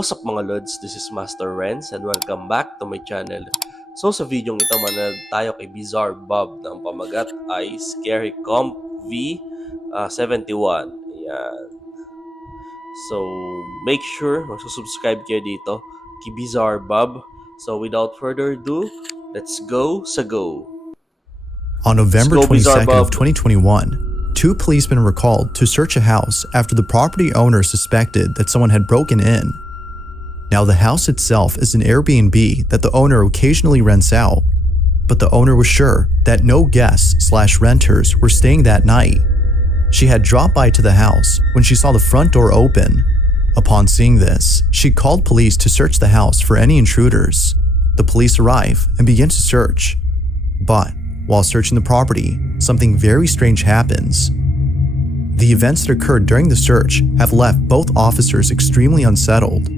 What's up mga Lods? This is Master Renz and welcome back to my channel. So sa video ito manad tayo kay Bizarre Bob na ang pamagat ay Scary Comp V71. Ayan. So make sure magsusubscribe kayo dito kay Bizarre Bob. So without further ado, let's go sa go. On November Let's go, Bizarre 22nd of Bob. 2021, two policemen were called to search a house after the property owner suspected that someone had broken in. Now, the house itself is an Airbnb that the owner occasionally rents out, but the owner was sure that no guests/renters were staying that night. She had dropped by to the house when she saw the front door open. Upon seeing this, she called police to search the house for any intruders. The police arrive and begin to search, but while searching the property, something very strange happens. The events that occurred during the search have left both officers extremely unsettled.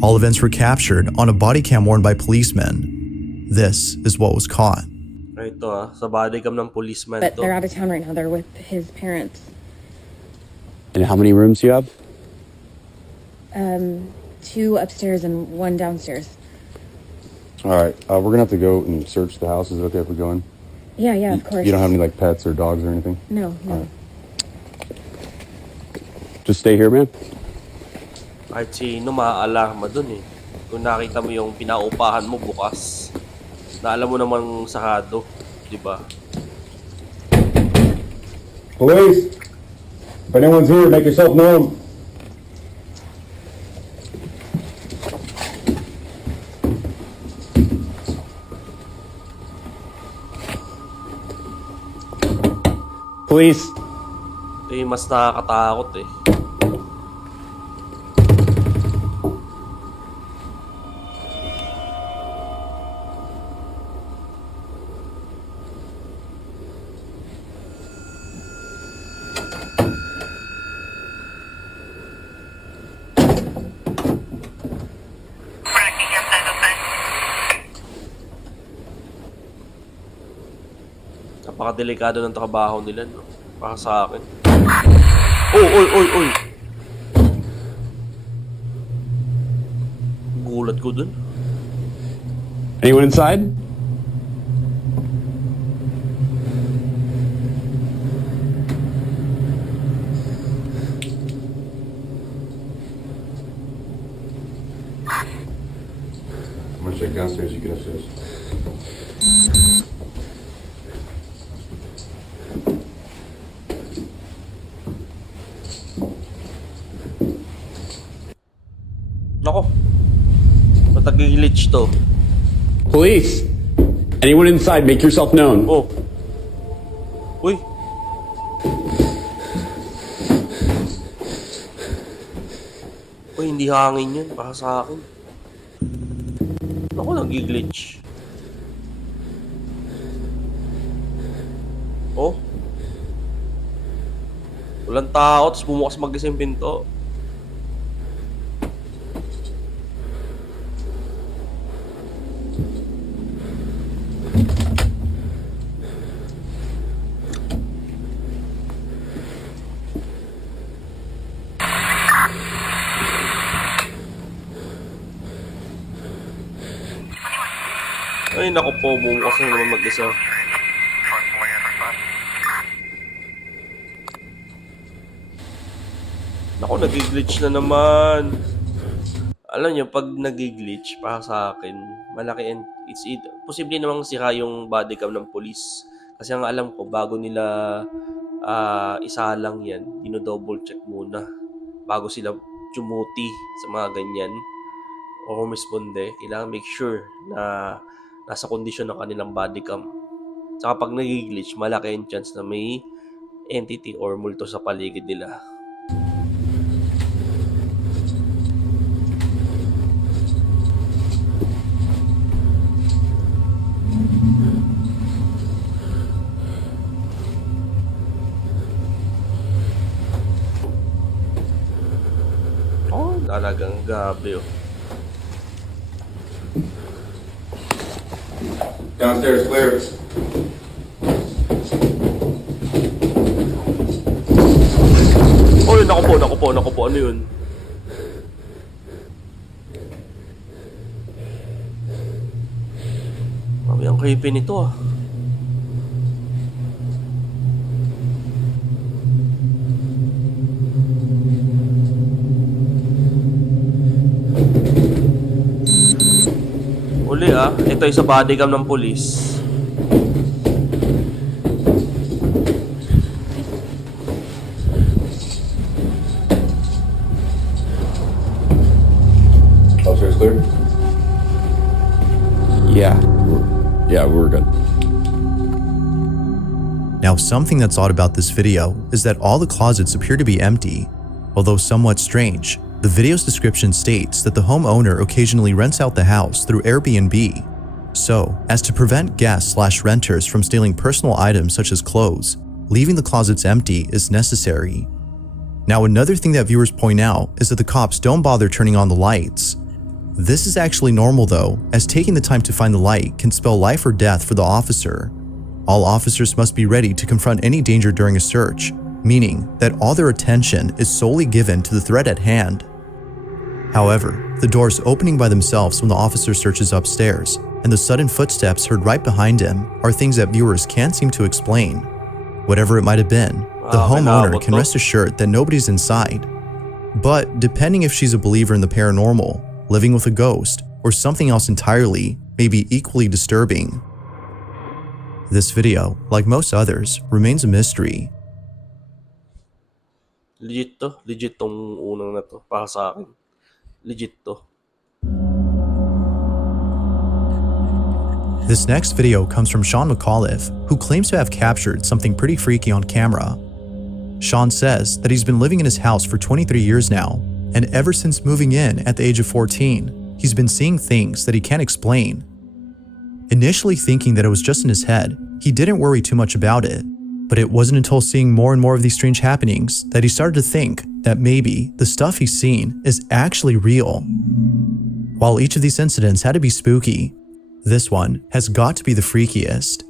All events were captured on a body cam worn by policemen. This is what was caught. Ito sa body cam ng policeman But to. they're out of town right now. They're with his parents. And how many rooms do you have? 2 upstairs and 1 downstairs. All right, we're gonna have to go and search the house. Is it okay if we go in? Yeah, of course. You don't have any like pets or dogs or anything? No. Just stay here, man. Kahit sino maaalarma dun eh. Kung nakita mo yung pinaupahan mo bukas, na alam mo namang sarado, di ba? Police! If anyone's here, make yourself known. Police! Ito yung mas nakakatakot eh. Napakadelikado ng trabaho nila, no? Para sa akin. Oy! Gulat ko dun. Anyone inside? I'm gonna check downstairs, you get upstairs. Nako. Matag-glitch to. Police! Anyone inside, make yourself known. Oh. Uy. Uy, hindi hangin yun. Para sa akin. Ako nag-glitch. Oh. Walang tao, tapos bumukas mag-isa yung pinto. Ay, naku po, bumukas na naman mag-isa. Naku, nag-glitch na naman. Alam niyo, pag nag-glitch, para sa akin, malaki and posible namang sira yung body cam ng police. Kasi ang alam ko, bago nila isa lang yan, dino-double check muna. Bago sila tumuti sa mga ganyan o responde, kailangan make sure na nasa kondisyon ng kanilang body cam. Saka pag nag-glitch, malaki ang chance na may entity or multo sa paligid nila. Oh, talagang gabi oh. Downstairs, clear. Oy, naku po, ano yun? Grabe, ang creepy nito ah. Uli ah, ito ay sa bodycam ng pulis. Upstairs clear? Yeah, we're good. Now, something that's odd about this video is that all the closets appear to be empty. Although somewhat strange, the video's description states that the homeowner occasionally rents out the house through Airbnb. So, as to prevent guests/renters from stealing personal items such as clothes, leaving the closets empty is necessary. Now, another thing that viewers point out is that the cops don't bother turning on the lights. This is actually normal though, as taking the time to find the light can spell life or death for the officer. All officers must be ready to confront any danger during a search, meaning that all their attention is solely given to the threat at hand. However, the doors opening by themselves when the officer searches upstairs and the sudden footsteps heard right behind him are things that viewers can't seem to explain. Whatever it might have been, the homeowner can rest assured that nobody's inside. But depending if she's a believer in the paranormal, living with a ghost, or something else entirely, may be equally disturbing. This video, like most others, remains a mystery. Legit to. Legit tong unang na to. Para sa akin. Legit to. This next video comes from Sean McAuliffe, who claims to have captured something pretty freaky on camera. Sean says that he's been living in his house for 23 years now, and ever since moving in at the age of 14, he's been seeing things that he can't explain. Initially thinking that it was just in his head, he didn't worry too much about it, but it wasn't until seeing more and more of these strange happenings that he started to think that maybe the stuff he's seen is actually real. While each of these incidents had to be spooky, this one has got to be the freakiest.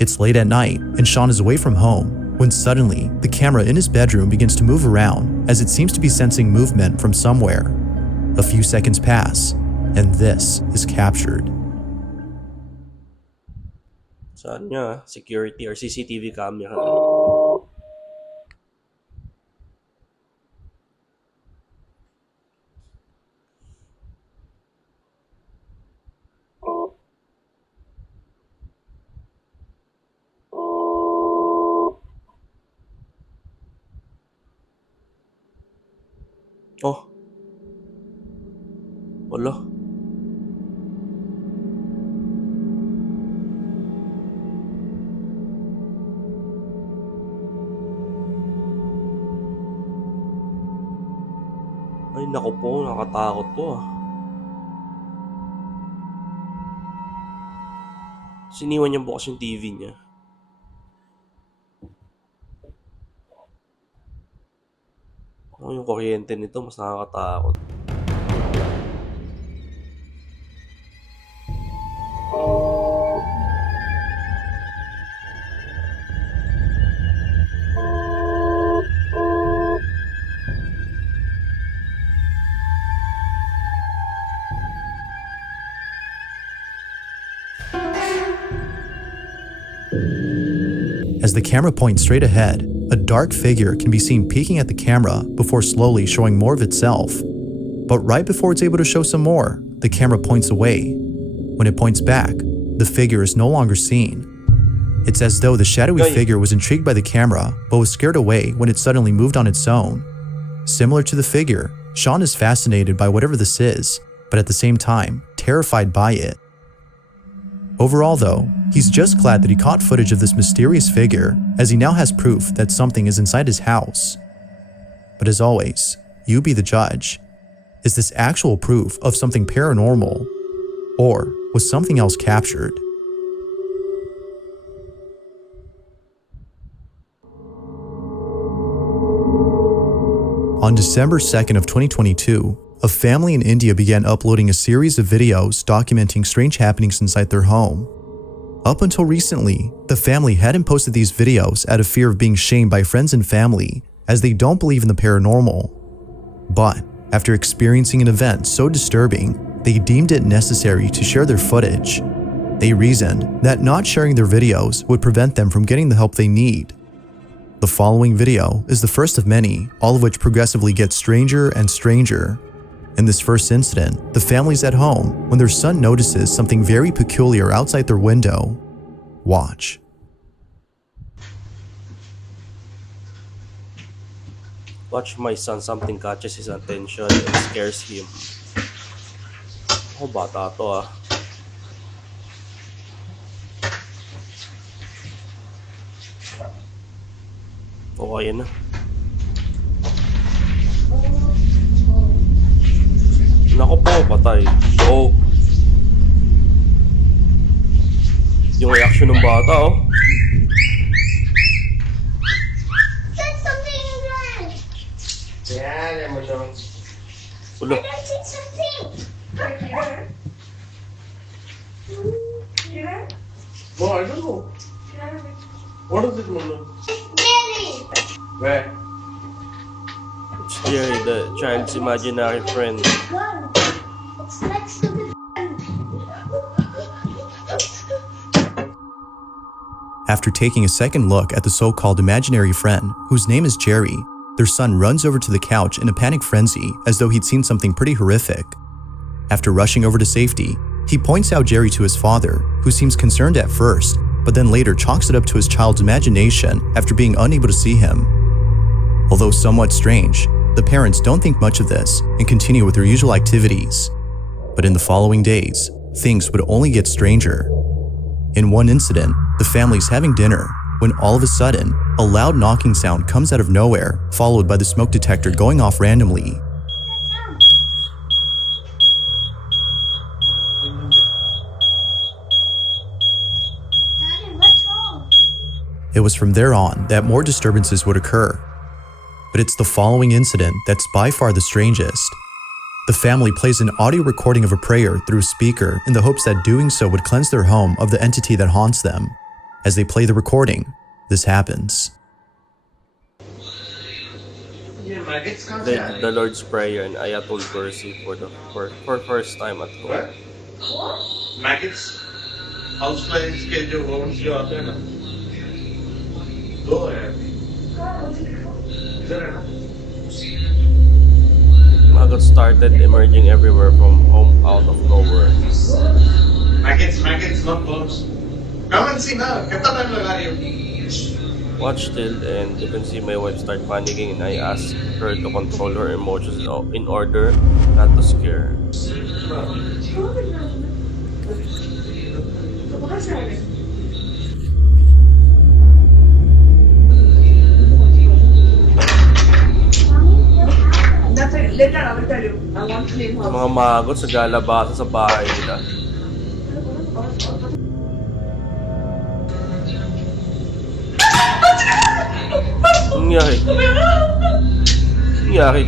It's late at night and Sean is away from home when suddenly the camera in his bedroom begins to move around as it seems to be sensing movement from somewhere. A few seconds pass and this is captured. Saan niya? Security or CCTV camera. Oh. Wala. Ay, naku po. Nakatakot to ah. Siniwan niya bukas yung TV niya. Oh, yung kuryente nito mas nakakatakot. As the camera points straight ahead, a dark figure can be seen peeking at the camera before slowly showing more of itself. But right before it's able to show some more, the camera points away. When it points back, the figure is no longer seen. It's as though the shadowy figure was intrigued by the camera but was scared away when it suddenly moved on its own. Similar to the figure, Sean is fascinated by whatever this is, but at the same time, terrified by it. Overall though, he's just glad that he caught footage of this mysterious figure, as he now has proof that something is inside his house. But as always, you be the judge. Is this actual proof of something paranormal? Or was something else captured? On December 2nd of 2022, a family in India began uploading a series of videos documenting strange happenings inside their home. Up until recently, the family hadn't posted these videos out of fear of being shamed by friends and family, as they don't believe in the paranormal. But after experiencing an event so disturbing, they deemed it necessary to share their footage. They reasoned that not sharing their videos would prevent them from getting the help they need. The following video is the first of many, all of which progressively get stranger and stranger. In this first incident, the family's at home when their son notices something very peculiar outside their window. Watch. Watch my son, something catches his attention and scares him. Oh, bata to ah. Oh, ayan na. Nako po, patay. Oh. Yung reaction ng bata, oh. Said something again. Yeah, I'm not. Ulo. I said something. Oh, I don't know. What is it, Multo? Jerry. Where? It's Jerry, the child's imaginary friend. Gun. It's next to the gun. After taking a second look at the so-called imaginary friend, whose name is Jerry, their son runs over to the couch in a panic frenzy as though he'd seen something pretty horrific. After rushing over to safety, he points out Jerry to his father, who seems concerned at first, but then later chalks it up to his child's imagination after being unable to see him. Although somewhat strange, the parents don't think much of this and continue with their usual activities. But in the following days, things would only get stranger. In one incident, the family's having dinner when all of a sudden, a loud knocking sound comes out of nowhere, followed by the smoke detector going off randomly. Daddy, what's wrong? It was from there on that more disturbances would occur. But it's the following incident that's by far the strangest. The family plays an audio recording of a prayer through a speaker in the hopes that doing so would cleanse their home of the entity that haunts them. As they play the recording, this happens. Yeah, maggots can't see. The Lord's Prayer and Ayatul Kursi for first time at home. What? Maggots? Houseflies के जो worms जो आते हैं ना, दो हैं। इधर है ना? Maggots started emerging everywhere from home out of nowhere. Maggots, not worms. Come and see now. कितना time लगा रही हो? Watch till the end. You can see my wife start panicking and I ask her to control her emotions in order not to scare her. Nothing. Later I will tell you. I want to clean house. Mga magot sa galabasa sa bahay nila. Anong nangyari? Anong nangyari?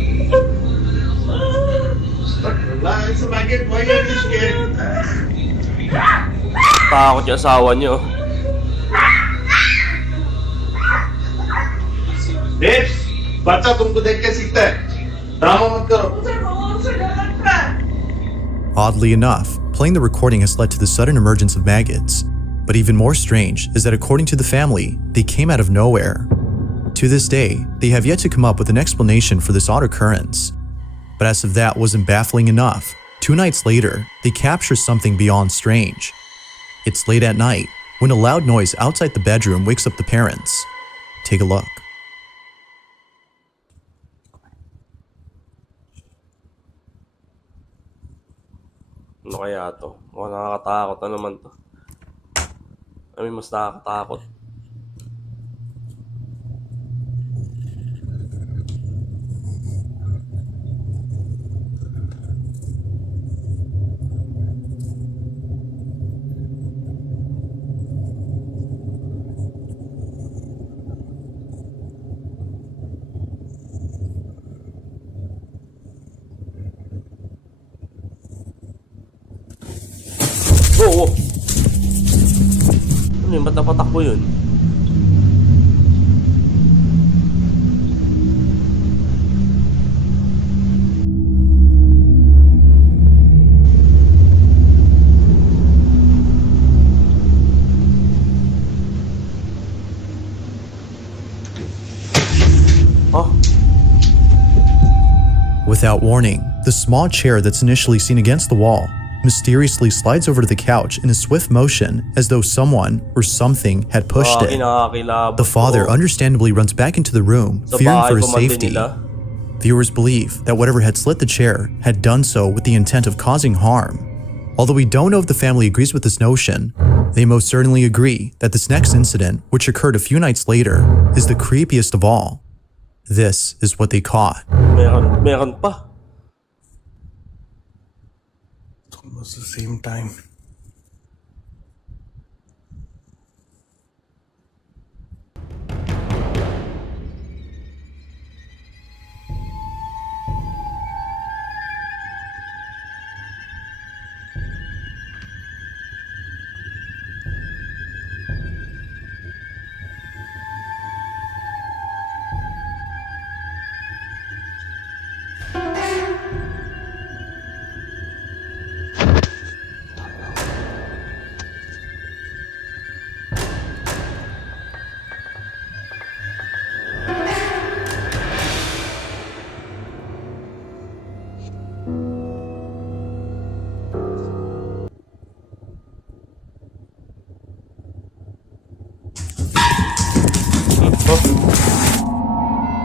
It's a maggot. Why are you scared? Takot yung asawa niyo. देव, बच्चा तुमको देख के सीखता है। Drama मत करो। Oddly enough, playing the recording has led to the sudden emergence of maggots. But even more strange is that according to the family, they came out of nowhere. To this day, they have yet to come up with an explanation for this odd occurrence. But as if that wasn't baffling enough, 2 nights later, they capture something beyond strange. It's late at night when a loud noise outside the bedroom wakes up the parents. Take a look. Ano kaya to? Mukhang nakakatakot na naman to. I mean, mas nakakatakot. Oo! Ano yun? Ba't napatakbo yun? Without warning, the small chair that's initially seen against the wall mysteriously slides over to the couch in a swift motion as though someone or something had pushed it. Nakakakilabot The father to. understandably runs back into the room, Sa fearing bahay for his pa man din safety. nila. Viewers believe that whatever had slit the chair had done so with the intent of causing harm. Although we don't know if the family agrees with this notion, they most certainly agree that this next incident, which occurred a few nights later, is the creepiest of all. This is what they caught. Meron pa. It's almost the same time.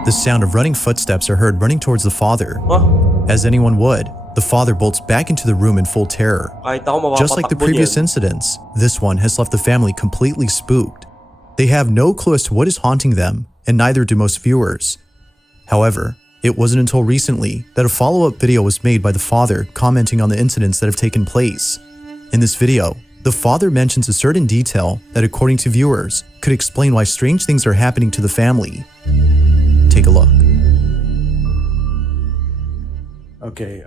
The sound of running footsteps are heard running towards the father. Huh? As anyone would, the father bolts back into the room in full terror. Kahit ako Just like the mapapatakbo previous niyan. incidents, this one has left the family completely spooked. They have no clue as to what is haunting them, and neither do most viewers. However, it wasn't until recently that a follow-up video was made by the father commenting on the incidents that have taken place. In this video, the father mentions a certain detail that, according to viewers, could explain why strange things are happening to the family. Take a look. Okay,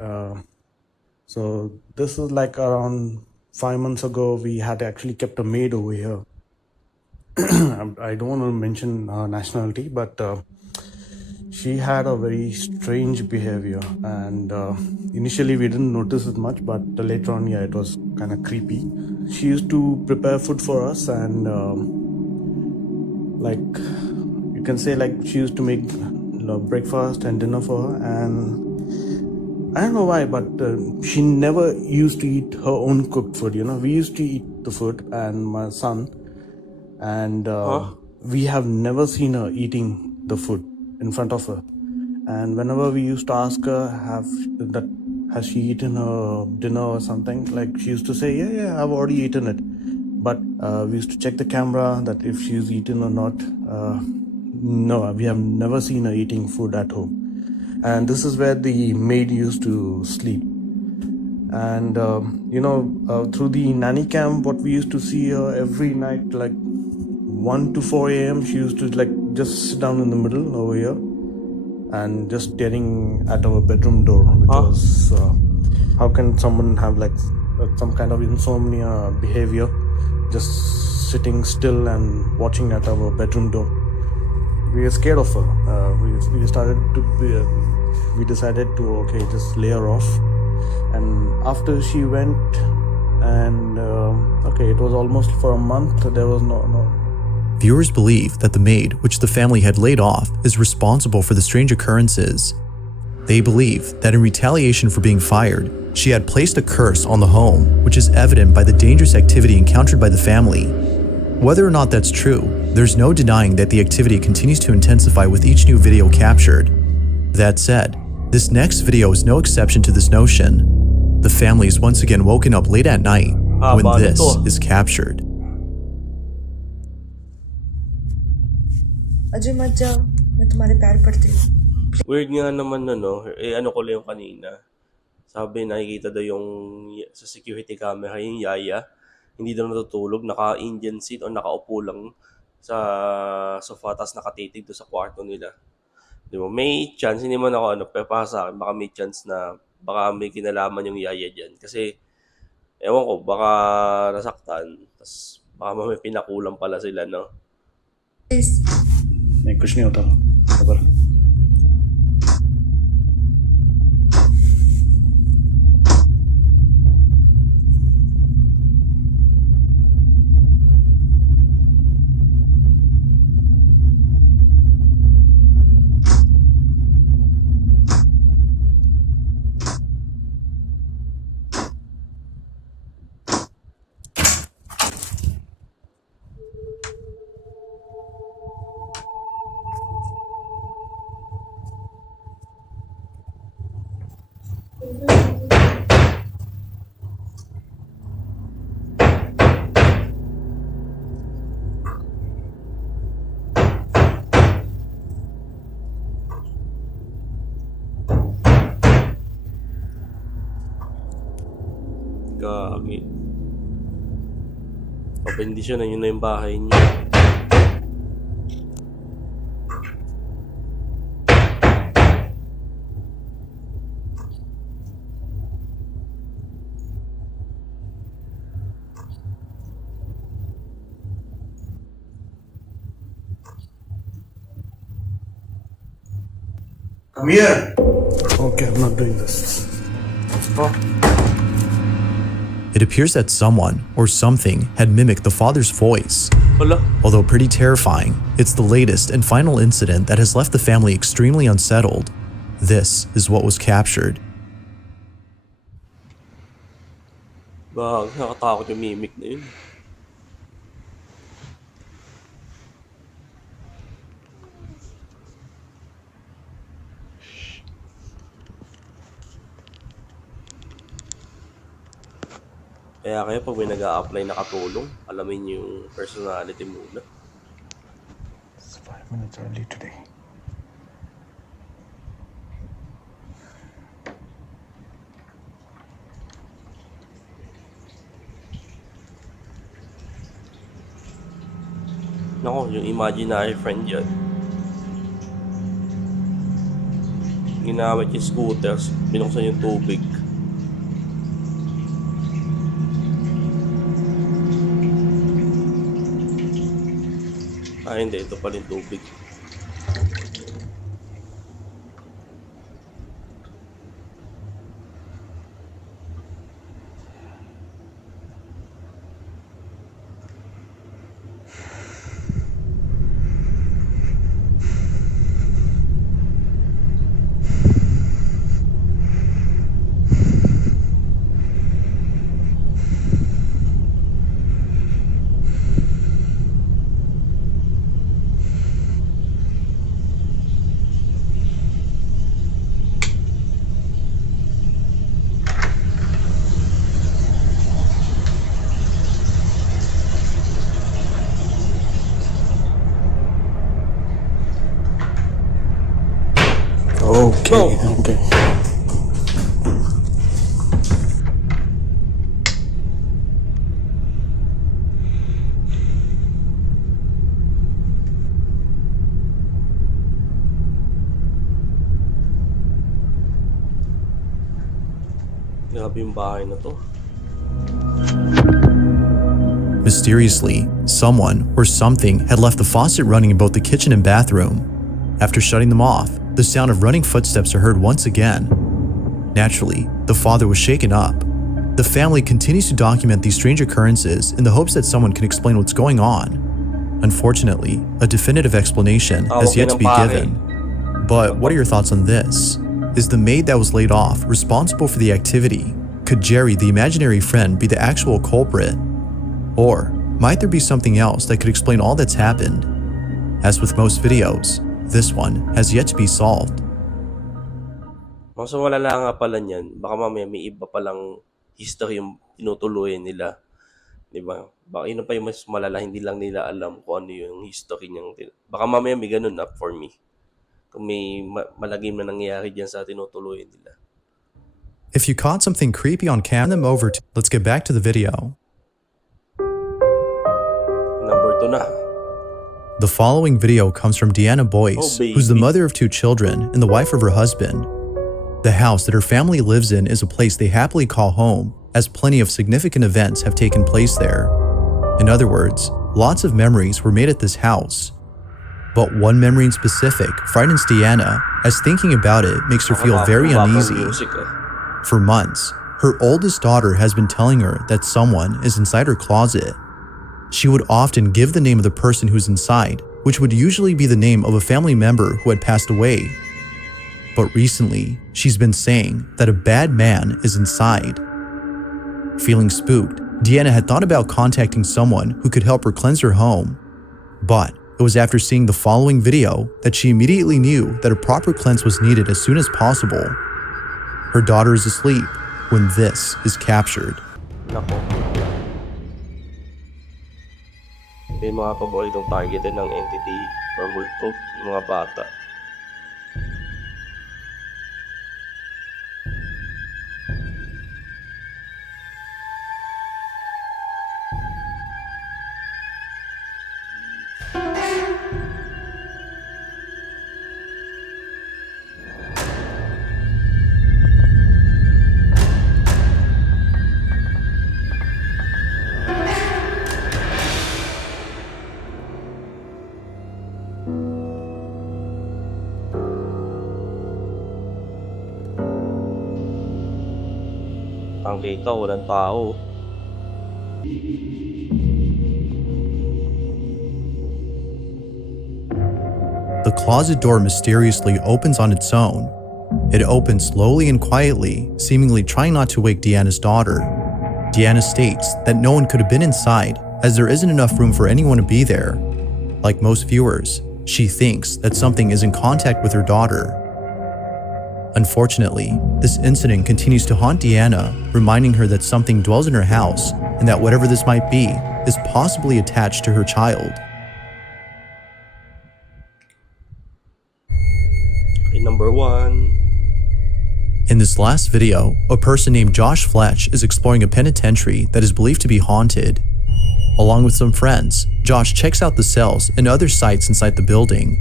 so this is like around 5 months ago. We had actually kept a maid over here. I don't want to mention nationality, but she had a very strange behavior, and initially we didn't notice it much, but later on, yeah, it was kind of creepy. She used to prepare food for us, and like you can say, like she used to make breakfast and dinner for her, and I don't know why, but she never used to eat her own cooked food. We used to eat the food, and my son, and we have never seen her eating the food in front of her. And whenever we used to ask her, has she eaten her dinner or something, like she used to say, yeah, I've already eaten it. But we used to check the camera that if she's eaten or not. No, we have never seen her eating food at home. And this is where the maid used to sleep. And through the nanny cam, what we used to see her every night, like 1 to 4 a.m., she used to like just sit down in the middle over here and just staring at our bedroom door, because how can someone have like some kind of insomnia behavior, just sitting still and watching at our bedroom door? We were scared of her. We decided to just lay her off. And after she went, and it was almost for a month. There was no. Viewers believe that the maid, which the family had laid off, is responsible for the strange occurrences. They believe that in retaliation for being fired, she had placed a curse on the home, which is evident by the dangerous activity encountered by the family. Whether or not that's true, there's no denying that the activity continues to intensify with each new video captured. That said, this next video is no exception to this notion. The family is once again woken up late at night when this is captured. Ajay मत जाओ, मैं तुम्हारे पैर पड़ती हूँ. Weird nga naman ano ko lang yung kanina. Sabi nakikita daw yung sa security camera yung yaya. Hindi daw natutulog, naka-Indian seat o nakaupo lang sa sofa tas nakatitig doon sa kwarto nila. Di ba? May chance, hindi man ako pero para sa akin, baka may chance na baka may kinalaman yung yaya dyan. Kasi, ewan ko, baka nasaktan. Tas baka may pinakulang pala sila, no? Please. नहीं कुछ नहीं होता खबर. Gagi. Pabendisyon, yun na yung bahay niyo. Come here. Okay, I'm not doing this. Oh, It appears that someone or something had mimicked the father's voice. wala. Although pretty terrifying, it's the latest and final incident that has left the family extremely unsettled. This is what was captured. Gagi, nakatakot yung mimic na yun. Kaya pag may nag-a-apply na katulong, alamin niyo yung personality muna. It's 5 minutes early today. Nako, yung imaginary friend yan. Ginamit yung scooters, binuksan yung tubig. Ah, hindi. Ito pala yung tubig. Okay, No. okay. Grabe yung bahay na to. Mysteriously, someone or something had left the faucet running in both the kitchen and bathroom. After shutting them off, the sound of running footsteps are heard once again. Naturally, the father was shaken up. The family continues to document these strange occurrences in the hopes that someone can explain what's going on. Unfortunately, a definitive explanation has yet to be given. But what are your thoughts on this? Is the maid that was laid off responsible for the activity? Could Jerry, the imaginary friend, be the actual culprit? Or might there be something else that could explain all that's happened? As with most videos, this one has yet to be solved. Mas malala nga pala niyan, baka mamaya may iba palang history yung tinutuloy nila. Diba? Baka yun pa yung mas malala, hindi lang nila alam kung ano yung history niyang. Baka mamaya may ganun up for me. Kung may malagim na nangyayari dyan sa tinutuloy nila. If you caught something creepy on cam, them over to. Let's get back to the video. Number 2 na. The following video comes from Deanna Oh, Boyce, baby. who's the mother of 2 children and the wife of her husband. The house that her family lives in is a place they happily call home, as plenty of significant events have taken place there. In other words, lots of memories were made at this house. But one memory in specific frightens Deanna, as thinking about it makes her feel very uneasy. Music, For months, her oldest daughter has been telling her that someone is inside her closet. She would often give the name of the person who's inside, which would usually be the name of a family member who had passed away. But recently, she's been saying that a bad man is inside. Feeling spooked, Deanna had thought about contacting someone who could help her cleanse her home. But it was after seeing the following video that she immediately knew that a proper cleanse was needed as soon as possible. Her daughter is asleep when this is captured. Nako. Yung mga paboritong targeted ng entity or multo, yung mga bata. kitang-kita, walang tao. The closet door mysteriously opens on its own. It opens slowly and quietly, seemingly trying not to wake Deanna's daughter. Deanna states that no one could have been inside as there isn't enough room for anyone to be there. Like most viewers, she thinks that something is in contact with her daughter. Unfortunately, this incident continues to haunt Deanna, reminding her that something dwells in her house and that whatever this might be is possibly attached to her child. Okay, number 1. In this last video, a person named Josh Fletch is exploring a penitentiary that is believed to be haunted. Along with some friends, Josh checks out the cells and other sites inside the building.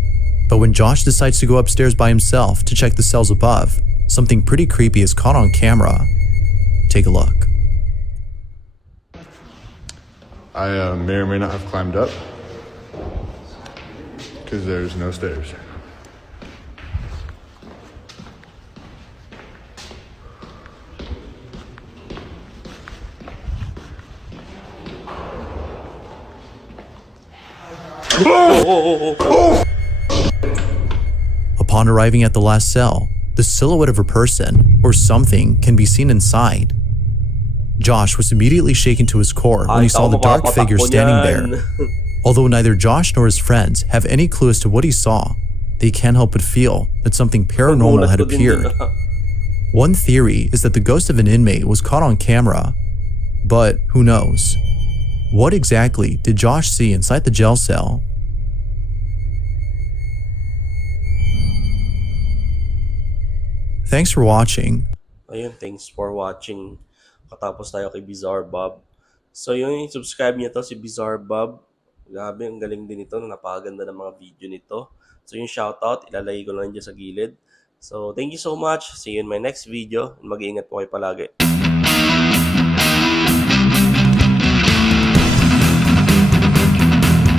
But when Josh decides to go upstairs by himself to check the cells above, something pretty creepy is caught on camera. Take a look. I may or may not have climbed up because there's no stairs. Upon arriving at the last cell, the silhouette of a person or something can be seen inside. Josh was immediately shaken to his core when he saw the dark figure standing there. Although neither Josh nor his friends have any clue as to what he saw, they can't help but feel that something paranormal had appeared. One theory is that the ghost of an inmate was caught on camera, but who knows? What exactly did Josh see inside the jail cell? Thanks for watching. Ayun, thanks for watching. Katapos tayo kay Bizarre Bob. So yun, subscribe niyo to si Bizarre Bob. Grabe, ang galing din ito. Napakaganda ng mga video nito. So yung shoutout, ilalagay ko lang dyan sa gilid. So thank you so much. See you in my next video. Mag-iingat po kayo palagi.